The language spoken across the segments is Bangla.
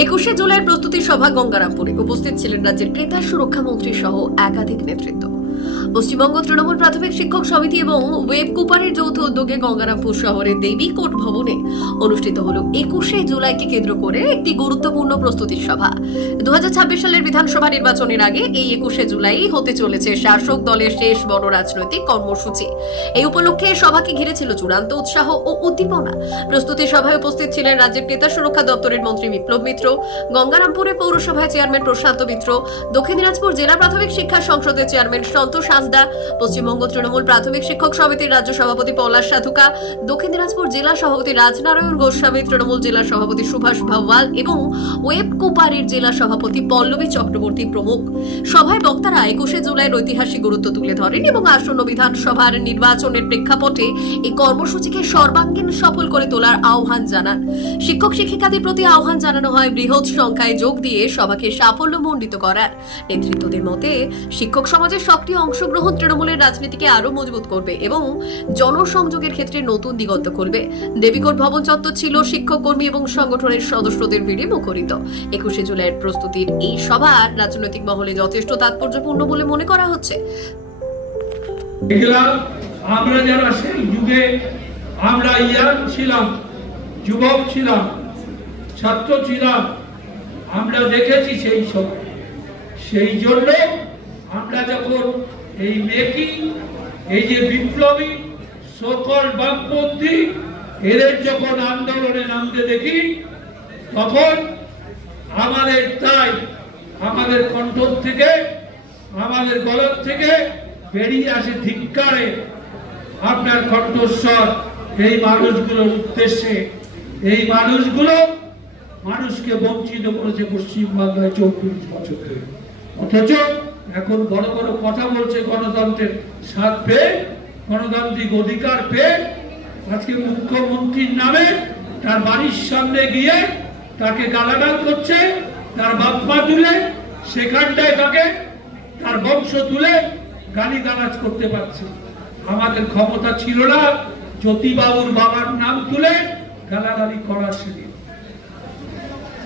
21শে জুলাই প্রস্তুতি সভা গঙ্গারামপুরে উপস্থিত ছিলেন রাজ্যের ক্রেতা সুরক্ষা মন্ত্রী সহ একাধিক নেতৃত্ব। পশ্চিমবঙ্গ তৃণমূল প্রাথমিক শিক্ষক সমিতি এবং ওয়েব কুপারের যৌথ উদ্যোগে গঙ্গারামপুর শহরের দেবী কোর্ট ভবনে অনুষ্ঠিত হল 21শে জুলাইকে কেন্দ্র করে একটি গুরুত্বপূর্ণ প্রস্তুতি সভা। 2026 সালের বিধানসভা নির্বাচনের আগে এই 21শে জুলাই হতে চলেছে শাসক দলের শেষ বড় রাজনৈতিক কর্মসূচি। এই উপলক্ষে সভাকে ঘিরে ছিল চূড়ান্ত উৎসাহ ও উদ্দীপনা। প্রস্তুতি সভায় উপস্থিত ছিলেন রাজ্যের ক্রেতা সুরক্ষা দপ্তরের মন্ত্রী বিপ্লব মিত্র, গঙ্গারামপুরে পৌরসভায় চেয়ারম্যান প্রশান্ত মিত্র, দক্ষিণ দিনাজপুর জেলা প্রাথমিক শিক্ষা সংসদের চেয়ারম্যান সন্তোষ হাঁসদা, পশ্চিমবঙ্গ তৃণমূল প্রাথমিক শিক্ষক সমিতির রাজ্য সভাপতি পলাশ সাধুকা, দক্ষিণ দিনাজপুর জেলা সভাপতি রাজনারায়ণ গোস্বামী, তৃণমূল জেলা সভাপতি সুভাষ ভাওয়াল এবং ওয়েব কুপারের জেলা সভাপতি পল্লবী চক্রবর্তী প্রমুখ। সভায় বক্তারা 21শে জুলাইয়ের ঐতিহাসিক গুরুত্ব তুলে ধরেন এবং আসন্ন বিধানসভার নির্বাচনের প্রেক্ষাপটে এই কর্মসূচিকে সর্বাঙ্গীন সফল করে তোলার আহ্বান জানান। শিক্ষক শিক্ষিকাদের প্রতি আহ্বান জানানো হয় বৃহৎ সংখ্যায় যোগ দিয়ে সভাকে সাফল্যমণ্ডিত করার। নেতৃত্বদের মতে শিক্ষক সমাজের সক্রিয় অংশগ্রহণ তৃণমূলের রাজনীতিকে আরো মজবুত করবে এবং জনসংযোগের ক্ষেত্রে নতুন দিগন্ত খুলবে। দেবীকোট ভবন চত্বর ছিল শিক্ষক কর্মী এবং সংগঠনের সদস্যদের ভিড়ে মুখরিত। 21শে জুলাইয়ের প্রস্তুতির এই সভা রাজনৈতিক মহলে যথেষ্ট তাৎপর্যপূর্ণ বলে মনে করা হচ্ছে। আমরা যারা সেই যুগে আমরা ইয়াং ছিলাম, যুবক ছিলাম, ছাত্র ছিলাম, আমরা দেখেছি সেই সময়। সেই জন্য আমরা যখন এই মেকিং, এই যে বিপ্লবী সকল বামপন্থী এদের যখন আন্দোলনে নামতে দেখি, তখন আমাদের তাই আমাদের কণ্ঠ থেকে, আমাদের গলার থেকে বেরিয়ে আসে ধিক্কারে আপনার কণ্ঠস্বর এই মানুষগুলোর উদ্দেশ্যে। এই মানুষগুলো মানুষকে বঞ্চিত করেছে পশ্চিমবাংলায় 34 বছর ধরে, অথচ এখন বড় বড় কথা বলছে গণতন্ত্রের স্বাদ পেয়ে, গণতান্ত্রিক অধিকার পেয়ে। আজকে মুখ্যমন্ত্রীর নামে তার বাড়ির সামনে গিয়ে তাকে গালাগাল করছে, তার বাপ্পা তুলে সেখানটায় তাকে তার বংশ তুলে গালিগালাজ করতে পারছে। আমাদের ক্ষমতা ছিল না জ্যোতিবাবুর বাবার নাম তুলে গালাগালি করার। সেদিন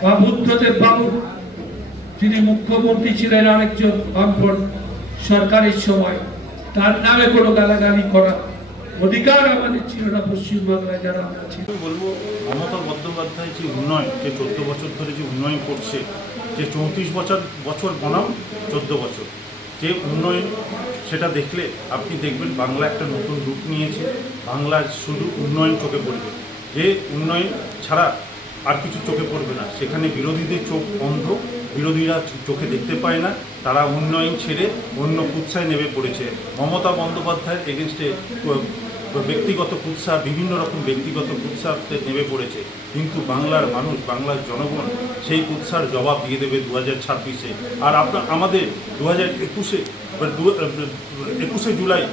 বা বুদ্ধদেব বাবু, যিনি মুখ্যমন্ত্রী ছিলেন আরেকজন বামফ্রন্ট সরকারের সময়, তার নামে কোনো গালাগালি করা অধিকার আমাদের ছিল না পশ্চিমবাংলায় যারা আমরা ছিল। বলবো মমতা বন্দ্যোপাধ্যায় যে উন্নয়ন, যে 14 বছর ধরে যে উন্নয়ন করছে, যে 34 বছর বনাম 14 বছর যে উন্নয়ন, সেটা দেখলে আপনি দেখবেন বাংলা একটা নতুন রূপ নিয়েছে। বাংলার শুধু উন্নয়ন চোখে পড়বে, যে উন্নয়ন ছাড়া আর কিছু চোখে পড়বে না। সেখানে বিরোধীদের চোখ বন্ধ, বিরোধীরা চোখে দেখতে পায় না, তারা উন্নয়ন ছেড়ে অন্য কুৎসায় নেমে পড়েছে। মমতা বন্দ্যোপাধ্যায়ের এগেনস্টে ব্যক্তিগত কুৎসা, বিভিন্ন রকম ব্যক্তিগত কুৎসাতে নেমে পড়েছে। কিন্তু বাংলার মানুষ, বাংলার জনগণ সেই কুৎসার জবাব দিয়ে দেবে 2026-এ। আর আমাদের 21শে জুলাই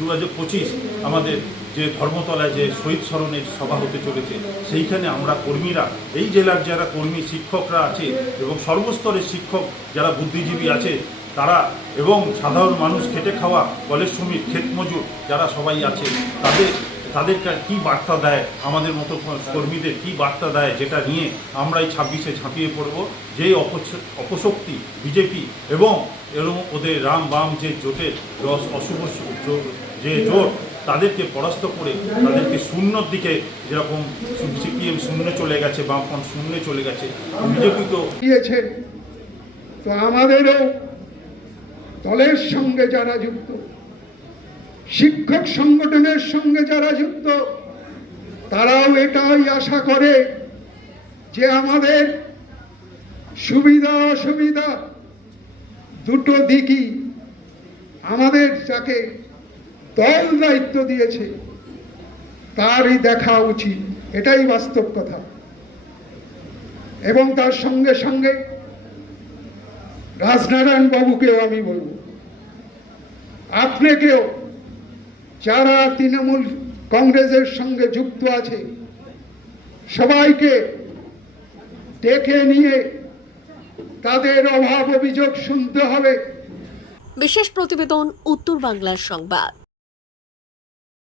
2025 আমাদের যে ধর্মতলায় যে শহীদ স্মরণের সভা হতে চলেছে, সেইখানে আমরা কর্মীরা, এই জেলার যারা কর্মী শিক্ষকরা আছে এবং সর্বস্তরের শিক্ষক যারা বুদ্ধিজীবী আছে তারা, এবং সাধারণ মানুষ, খেটে খাওয়া কলেজ শ্রমিক, ক্ষেত মজুর যারা সবাই আছে, তাদের কী বার্তা দেয়, আমাদের মতো কর্মীদের কী বার্তা দেয়, যেটা নিয়ে আমরা এই 26-এ ঝাঁপিয়ে পড়ব। যেই অপশক্তি বিজেপি এবং ওদের রাম বাম যে জোটের অশুভ যে জোট, তাদেরকে পরাস্ত করে তাদেরকে শূন্যর দিকে, যেরকম সিপিএম শূন্য চলে গেছে, বামফ্রন্ট শূন্য চলে গেছে, বিজেপিকেও দিয়েছে। তো আমাদেরও দলের সঙ্গে যারা যুক্ত, শিক্ষক সংগঠনের সঙ্গে যারা যুক্ত, তারাও এটাই আশা করে যে আমাদের সুবিধা অসুবিধা দুটো দিকই আমাদের যাকে দল দায়িত্ব দিয়েছে তারই দেখা উচিত। এটাই বাস্তব কথা। এবং তার সঙ্গে সঙ্গে রাজনারায়ণ বাবুকেও আমি বলব, আপনাকেও যারা তৃণমূল কংগ্রেসের সঙ্গে যুক্ত আছে সবাইকে ডেকে নিয়ে তাদের অভাব অভিযোগ শুনতে হবে। বিশেষ প্রতিবেদন, উত্তর বাংলার সংবাদ।